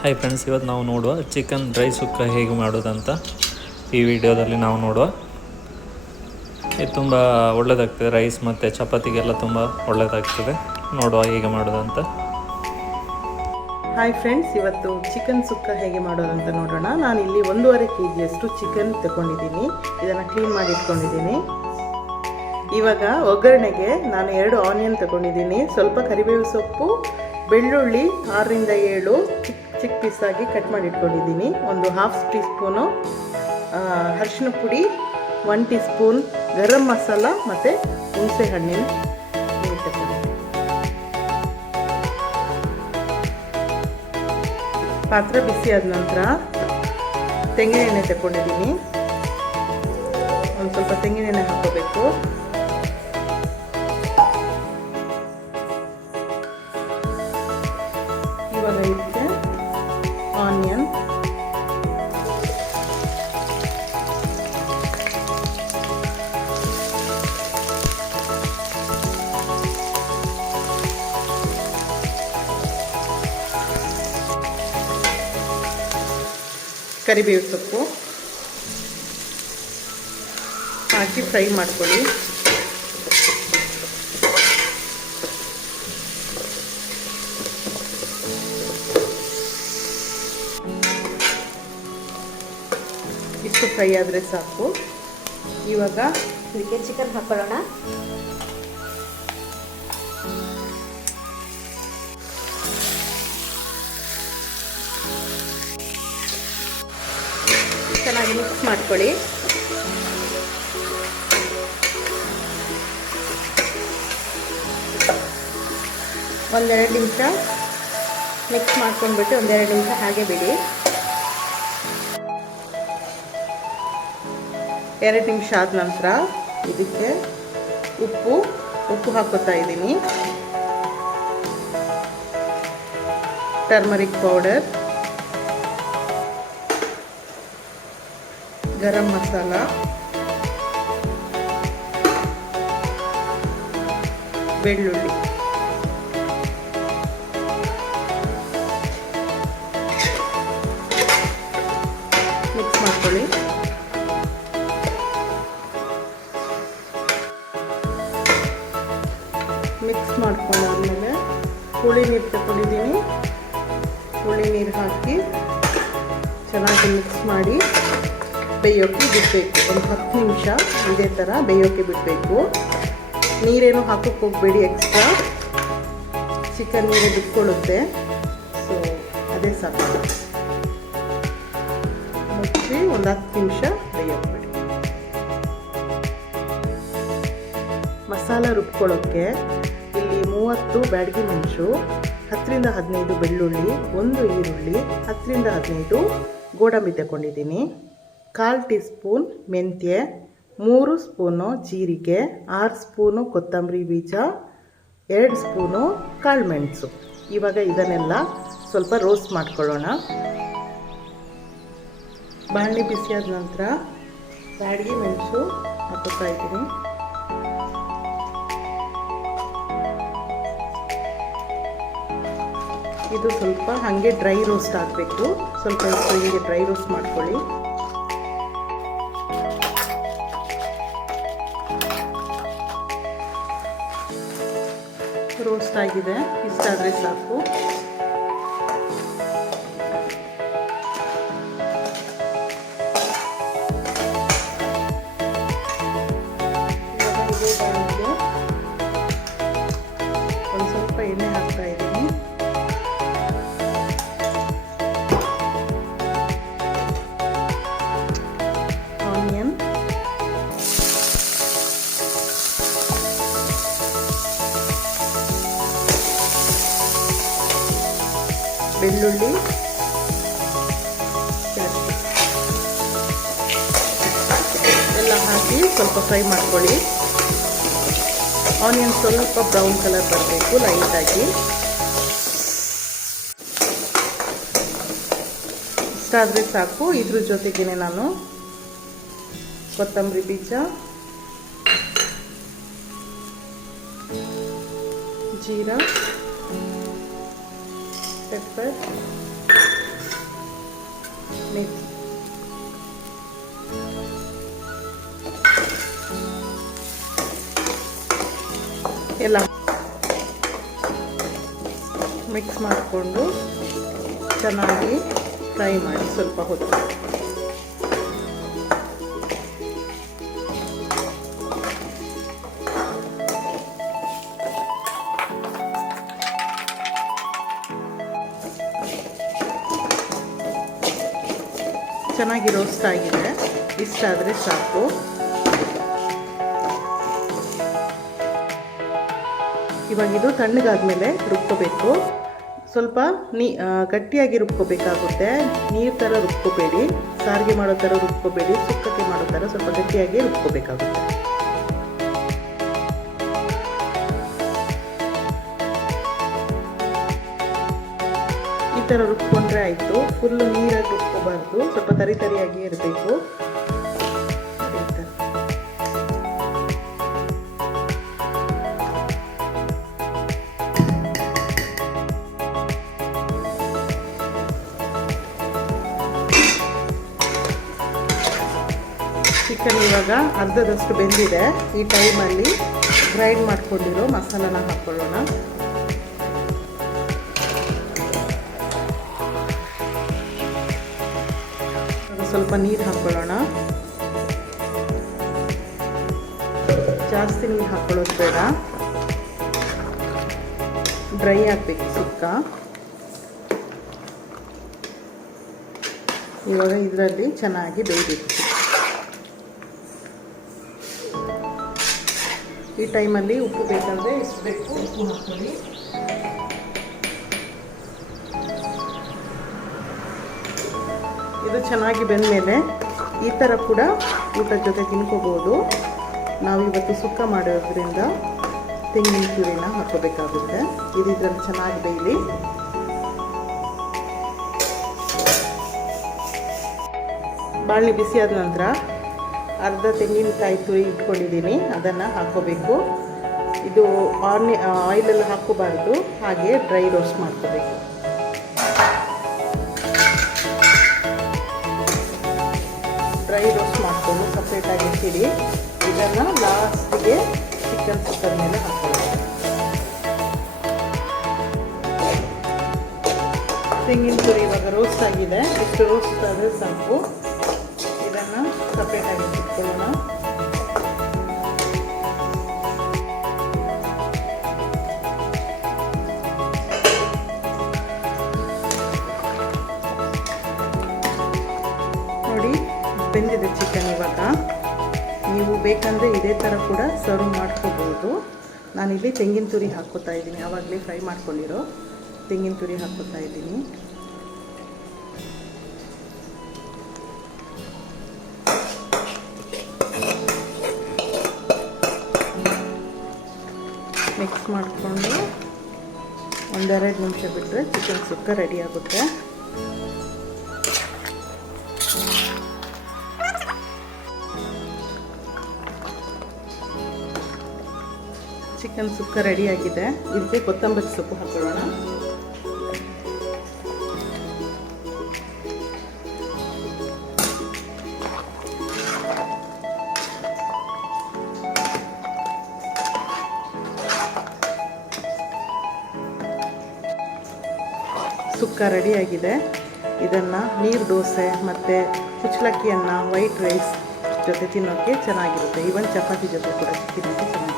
Hi friends, ಇವತ್ತು ನಾವು ನೋಡುವ ಚಿಕನ್ ಡ್ರೈ ಸುಕ್ಕ ಹೇಗೆ ಮಾಡೋದಂತ ಈ ವಿಡಿಯೋದಲ್ಲಿ ನಾವು ನೋಡುವ. ಇದು ತುಂಬ ಒಳ್ಳೆಯದಾಗ್ತದೆ, ರೈಸ್ ಮತ್ತು ಚಪಾತಿಗೆಲ್ಲ ತುಂಬ ಒಳ್ಳೆಯದಾಗ್ತದೆ. ನೋಡುವ ಹೇಗೆ ಮಾಡೋದಂತ. ಹಾಯ್ ಫ್ರೆಂಡ್ಸ್, ಇವತ್ತು ಚಿಕನ್ ಸುಕ್ಕ ಹೇಗೆ ಮಾಡೋದಂತ ನೋಡೋಣ. ನಾನಿಲ್ಲಿ 1.5 kg ಚಿಕನ್ ತಗೊಂಡಿದ್ದೀನಿ. ಇದನ್ನು ಕ್ಲೀನ್ ಮಾಡಿ ಇಟ್ಕೊಂಡಿದ್ದೀನಿ. ಇವಾಗ ಒಗ್ಗರಣೆಗೆ ನಾನು 2 ಆನಿಯನ್ ತಗೊಂಡಿದ್ದೀನಿ, ಸ್ವಲ್ಪ ಕರಿಬೇವು ಸೊಪ್ಪು, ಬೆಳ್ಳುಳ್ಳಿ 6ರಿಂದ 7 ಚಿಕ್ಕ ಪೀಸಾಗಿ ಕಟ್ ಮಾಡಿ ಇಟ್ಕೊಂಡಿದ್ದೀನಿ, ಒಂದು 1/2 ಟೀ ಸ್ಪೂನು ಅರಿಶಿನ ಪುಡಿ, 1 ಟೀ ಸ್ಪೂನ್ ಗರಂ ಮಸಾಲ ಮತ್ತು ಹುಣಸೆ ಹಣ್ಣಿನ ನೀರು ತಗೊಂಡಿದ್ದೀನಿ. ಪಾತ್ರೆ ಬಿಸಿ ಆದ ನಂತರ ತೆಂಗಿನೆಣ್ಣೆ ತಗೊಂಡಿದ್ದೀನಿ. ಒಂದು ಸ್ವಲ್ಪ ತೆಂಗಿನೆಣ್ಣೆ ಹಾಕೋಬೇಕು. ಇವಾಗ ಇದಕ್ಕೆ ಆನಿಯನ್, ಕರಿಬೇವು ಸೊಪ್ಪು ಹಾಕಿ ಫ್ರೈ ಮಾಡ್ಕೊಳ್ಳಿ. ಇಷ್ಟು ಫ್ರೈ ಆದರೆ ಸಾಕು. ಇವಾಗ ಇದಕ್ಕೆ ಚಿಕನ್ ಹಾಕೊಳ್ಳೋಣ. ಚೆನ್ನಾಗಿ ಮಿಕ್ಸ್ ಮಾಡ್ಕೊಳ್ಳಿ. ಒಂದೆರಡು ನಿಮಿಷ ಮಿಕ್ಸ್ ಮಾಡ್ಕೊಂಡ್ಬಿಟ್ಟು 1-2 ನಿಮಿಷ ಹಾಗೆ ಬಿಡಿ. 2 ನಿಮಿಷ ಆದ ನಂತರ ಇದಕ್ಕೆ ಉಪ್ಪು ಹಾಕೋತಾ ಇದ್ದೀನಿ, ಟರ್ಮರಿಕ್ ಪೌಡರ್, ಗರಂ ಮಸಾಲ, ಬೆಳ್ಳುಳ್ಳಿ, ಮಿಕ್ಸ್ ಮಾಡ್ಕೊಳ್ಳಿ. ಮಿಕ್ಸ್ ಮಾಡ್ಕೊಂಡಾದ್ಮೇಲೆ ಹುಳಿ ನೀರು ತಗೊಂಡಿದ್ದೀನಿ. ಹುಳಿ ನೀರು ಹಾಕಿ ಚೆನ್ನಾಗಿ ಮಿಕ್ಸ್ ಮಾಡಿ ಬೇಯೋಕ್ಕೆ ಬಿಡಬೇಕು. ಒಂದು 10 ನಿಮಿಷ ಇದೇ ಥರ ಬೇಯೋಕ್ಕೆ ಬಿಡಬೇಕು. ನೀರೇನು ಹಾಕೋಕ್ಕೆ ಹೋಗಬೇಡಿ, ಎಕ್ಸ್ಟ್ರಾ ಚಿಕನ್ ನೀರೇ ಬಿಟ್ಕೊಳ್ಳುತ್ತೆ. ಸೊ ಅದೇ ಸಾಕು. ಮುಚ್ಚಿ ಒಂದು 10 ನಿಮಿಷ ಬೇಯೋಕ್ಕೆ ಬಿಡಿ. ಮಸಾಲ ರುಬ್ಕೊಳ್ಳೋಕ್ಕೆ ಇಲ್ಲಿ 30 ಬ್ಯಾಡಗಿ ಮೆಣಸು, 10ರಿಂದ 15 ಬೆಳ್ಳುಳ್ಳಿ, 1 ಈರುಳ್ಳಿ, 10ರಿಂದ 15 ಗೋಡಂಬಿ ತಗೊಂಡಿದ್ದೀನಿ, 1/4 ಟೀ ಸ್ಪೂನ್ ಮೆಂತ್ಯ, 3 ಸ್ಪೂನು ಜೀರಿಗೆ, 6 ಸ್ಪೂನು ಕೊತ್ತಂಬರಿ ಬೀಜ, 2 ಸ್ಪೂನು ಕಾಳುಮೆಣಸು. ಇವಾಗ ಇದನ್ನೆಲ್ಲ ಸ್ವಲ್ಪ ರೋಸ್ಟ್ ಮಾಡ್ಕೊಳ್ಳೋಣ. ಬಾಣಲಿ ಬಿಸಿಯಾದ ನಂತರ ಬ್ಯಾಡಗಿ ಮೆಣಸು ಹಾಕೋತಾ ಇದ್ದೀನಿ. ಇದು ಸ್ವಲ್ಪ ಹಾಗೆ ಡ್ರೈ ರೋಸ್ಟ್ ಆಗಬೇಕು. ಸ್ವಲ್ಪ ಹೀಗೆ ಡ್ರೈ ರೋಸ್ಟ್ ಮಾಡ್ಕೊಳ್ಳಿ. ರೋಸ್ಟ್ ಆಗಿದೆ, ಇಷ್ಟಾದರೆ ಸಾಕು. ಒಂದು ಸ್ವಲ್ಪ ಎಣ್ಣೆ ಹಾಕ್ತಾ ಇದ್ದೀನಿ. ಆನಿಯನ್, ಬೆಳ್ಳುಳ್ಳಿ, ಎಲ್ಲ ಹಾಕಿ ಸ್ವಲ್ಪ ಫ್ರೈ ಮಾಡ್ಕೊಳ್ಳಿ. ಆನಿಯನ್ ಸ್ವಲ್ಪ ಬ್ರೌನ್ ಕಲರ್ ಬರಬೇಕು ಲೈಟಾಗಿ. ಇಷ್ಟಾದರೆ ಸಾಕು. ಇದ್ರ ಜೊತೆಗೇ ನಾನು ಕೊತ್ತಂಬರಿ ಬೀಜ, ಜೀರಾ, ಪೆಪ್ಪರ್, ಮಿಕ್ಸ್ ಮಾಡಿಕೊಂಡು ಚೆನ್ನಾಗಿ ಫ್ರೈ ಮಾಡಿ ಸ್ವಲ್ಪ ಹೊತ್ತು. ಚೆನ್ನಾಗಿ ರೋಸ್ಟ್ ಆಗಿದೆ, ಇಷ್ಟಾದರೆ ಸಾಕು. ಇವಾಗ ಇದು ತಣ್ಣಗಾದ್ಮೇಲೆ ರುಬ್ಕೋಬೇಕು. ಸ್ವಲ್ಪ ಗಟ್ಟಿಯಾಗಿ ರುಬ್ಕೋಬೇಕಾಗುತ್ತೆ. ನೀರು ಥರ ರುಬ್ಕೋಬೇಡಿ, ಸಾರಿಗೆ ಮಾಡೋ ಥರ ರುಬ್ಕೋಬೇಡಿ, ಸುಕ್ಕಕ್ಕೆ ಮಾಡೋ ಥರ ಸ್ವಲ್ಪ ಗಟ್ಟಿಯಾಗಿ ರುಬ್ಕೋಬೇಕಾಗುತ್ತೆ. ಈ ಥರ ರುಬ್ಕೊಂಡ್ರೆ ಆಯಿತು. ಫುಲ್ಲು ನೀರಾಗಿ ರುಬ್ಕೋಬಾರ್ದು, ಸ್ವಲ್ಪ ತರಿಯಾಗಿ ಇರಬೇಕು. ಚಿಕನ್ ಇವಾಗ ಅರ್ಧದಷ್ಟು ಬೆಂದಿದೆ. ಈ ಟೈಮಲ್ಲಿ ಗ್ರೈಂಡ್ ಮಾಡ್ಕೊಂಡಿರೋ ಮಸಾಲನ ಹಾಕ್ಕೊಳ್ಳೋಣ. ಸ್ವಲ್ಪ ನೀರು ಹಾಕ್ಕೊಳ್ಳೋಣ. ಜಾಸ್ತಿ ನೀರು ಹಾಕ್ಕೊಳ್ಳೋದು ಬೇಡ, ಡ್ರೈ ಆಗಬೇಕು ಸುಕ್ಕ. ಇವಾಗ ಇದರಲ್ಲಿ ಚೆನ್ನಾಗಿ ಬೇಯಬೇಕು. ಈ ಟೈಮಲ್ಲಿ ಉಪ್ಪು ಬೇಕಂದರೆ ಎಷ್ಟು ಬೇಕು ಉಪ್ಪು ಹಾಕ್ಕೊಳ್ಳಿ. ಇದು ಚೆನ್ನಾಗಿ ಬೆಂದಮೇಲೆ ಈ ಥರ ಕೂಡ ಊಟದ ಜೊತೆ ತಿನ್ಕೋಬೋದು. ನಾವಿವತ್ತು ಸುಕ್ಕ ಮಾಡೋದ್ರಿಂದ ತೆಂಗಿನ ತುರಿನ ಹಾಕೋಬೇಕಾಗುತ್ತೆ. ಇದು ಇದರಲ್ಲಿ ಚೆನ್ನಾಗಿ ಬೇಯಲಿ. ಬಾಣಲಿ ಬಿಸಿಯಾದ ನಂತರ ಅರ್ಧ ತೆಂಗಿನಕಾಯಿ ತುರಿ ಇಟ್ಕೊಂಡಿದ್ದೀನಿ, ಅದನ್ನು ಹಾಕ್ಕೋಬೇಕು. ಇದು ಆಯಿಲೆಲ್ಲ ಹಾಕ್ಕೋಬಾರ್ದು, ಹಾಗೆ ಡ್ರೈ ರೋಸ್ಟ್ ಮಾಡ್ಕೋಬೇಕು. ಡ್ರೈ ರೋಸ್ಟ್ ಮಾಡಿಕೊಂಡು ಸಪ್ರೇಟಾಗಿ ಇಟ್ಟಿಡಿ. ಇದನ್ನು ಲಾಸ್ಟಿಗೆ ಚಿಕನ್ ಸುಕ್ಕದ ಮೇಲೆ ಹಾಕ್ಕೊಳ್ಳಿ. ತೆಂಗಿನ ತುರಿ ಇವಾಗ ರೋಸ್ಟ್ ಆಗಿದೆ, ಇಷ್ಟು ರೋಸ್ಟ್ ಆದರೆ ಸಾಕು. ಇದನ್ನು ಸಪ್ರೇಟಾಗಿ ಇಟ್ಕೊಳ್ಳೋಣ. ನೋಡಿ, ಬೆಂದಿದೆ ಚಿಕನ್. ಇವಾಗ ನೀವು ಬೇಕಂದರೆ ಇದೇ ಥರ ಕೂಡ ಸರ್ವ್ ಮಾಡ್ಕೋಬೋದು. ನಾನಿಲ್ಲಿ ತೆಂಗಿನ ತುರಿ ಹಾಕ್ಕೋತಾ ಇದ್ದೀನಿ, ಆವಾಗಲೇ ಫ್ರೈ ಮಾಡ್ಕೊಂಡಿರೋ ತೆಂಗಿನ ತುರಿ ಹಾಕ್ಕೋತಾ ಇದ್ದೀನಿ. ಮಿಕ್ಸ್ ಮಾಡಿಕೊಂಡು ಒಂದೆರಡು ನಿಮಿಷ ಬಿಟ್ಟರೆ ಚಿಕನ್ ಸುಕ್ಕ ರೆಡಿ ಆಗುತ್ತೆ. ಚಿಕನ್ ಸುಕ್ಕ ರೆಡಿಯಾಗಿದೆ. ಇದಕ್ಕೆ ಕೊತ್ತಂಬರಿ ಸೊಪ್ಪು ಹಾಕೊಳ್ಳೋಣ. ಸುಕ್ಕ ರೆಡಿಯಾಗಿದೆ. ಇದನ್ನು ನೀರು ದೋಸೆ ಮತ್ತು ಕುಚ್ಚಲಕ್ಕಿ ಅನ್ನ, ವೈಟ್ ರೈಸ್ ಜೊತೆ ತಿನ್ನೋಕ್ಕೆ ಚೆನ್ನಾಗಿರುತ್ತೆ. ಈವನ್ ಚಪಾತಿ ಜೊತೆ ಕೂಡ ತಿನ್ನೋಕ್ಕೆ ಚೆನ್ನಾಗಿರುತ್ತೆ.